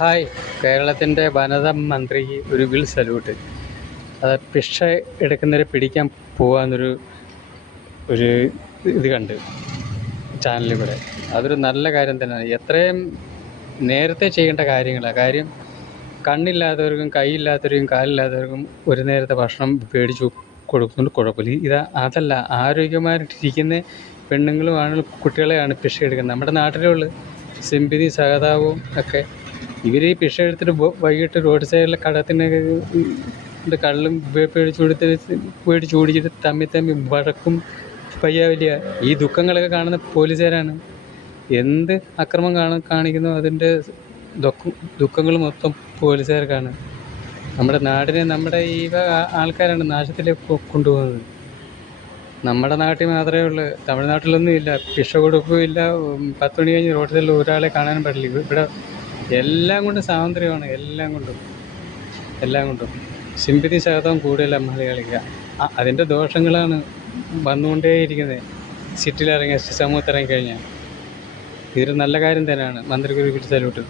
Hi, കേരളത്തിൻ്റെ വനിതാ മന്ത്രിക്ക് ഒരു വിൽ സല്യൂട്ട്. അത് ഭിക്ഷ എടുക്കുന്നവരെ പിടിക്കാൻ പോകാമെന്നൊരു ഒരു ഇത് കണ്ട് ചാനലിൽ കൂടെ. അതൊരു നല്ല കാര്യം തന്നെയാണ്. എത്രയും നേരത്തെ ചെയ്യേണ്ട കാര്യങ്ങളാണ്. കാര്യം കണ്ണില്ലാത്തവർക്കും കൈയില്ലാത്തവർക്കും കാലില്ലാത്തവർക്കും ഒരു നേരത്തെ ഭക്ഷണം മേടിച്ച് കൊടുക്കുന്നത് കുഴപ്പമില്ല. അതല്ല, ആരോഗ്യമായിട്ടിരിക്കുന്ന പെണ്ണുങ്ങളും കുട്ടികളെയാണ് ഭിക്ഷ എടുക്കുന്നത്. നമ്മുടെ നാട്ടിലുള്ള സിമ്പതി സഹതാപവും ഒക്കെ ഇവർ ഈ ഭിക്ഷ എടുത്തിട്ട് വൈകിട്ട് റോഡ് സൈഡിലെ കടത്തിനൊക്കെ കള്ളും മേടിച്ച് കുടിച്ചിട്ട് തമ്മി വഴക്കും പയ്യാവലിയ. ഈ ദുഃഖങ്ങളൊക്കെ കാണുന്ന പോലീസുകാരാണ്. എന്ത് അക്രമം കാണിക്കുന്നു അതിൻ്റെ ദുഃഖങ്ങൾ മൊത്തം പോലീസുകാർക്കാണ്. നമ്മുടെ നാടിനെ നമ്മുടെ ഈ ആൾക്കാരാണ് നാശത്തിലേക്ക് കൊണ്ടുപോകുന്നത്. നമ്മുടെ നാട്ടിൽ മാത്രമേ ഉള്ളൂ, തമിഴ്നാട്ടിലൊന്നും ഇല്ല. ഭിക്ഷ കൊടുക്കുകയില്ല, 10 മണി കഴിഞ്ഞ് റോഡ് സൈഡിൽ ഒരാളെ കാണാനും പാടില്ല. ഇവിടെ എല്ലാം കൊണ്ടും സ്വാതന്ത്ര്യമാണ്. എല്ലാം കൊണ്ടും സിമ്പതി സഹതം കൂടുതലാണ് മലയാളിക്ക്. അതിൻ്റെ ദോഷങ്ങളാണ് വന്നുകൊണ്ടേയിരിക്കുന്നത്. സിറ്റിയിലിറങ്ങിയ സമൂഹത്തിറങ്ങിക്കഴിഞ്ഞാൽ ഇതൊരു നല്ല കാര്യം തന്നെയാണ്. മന്ത്രിക്ക് ഒരു സല്യൂട്ട്.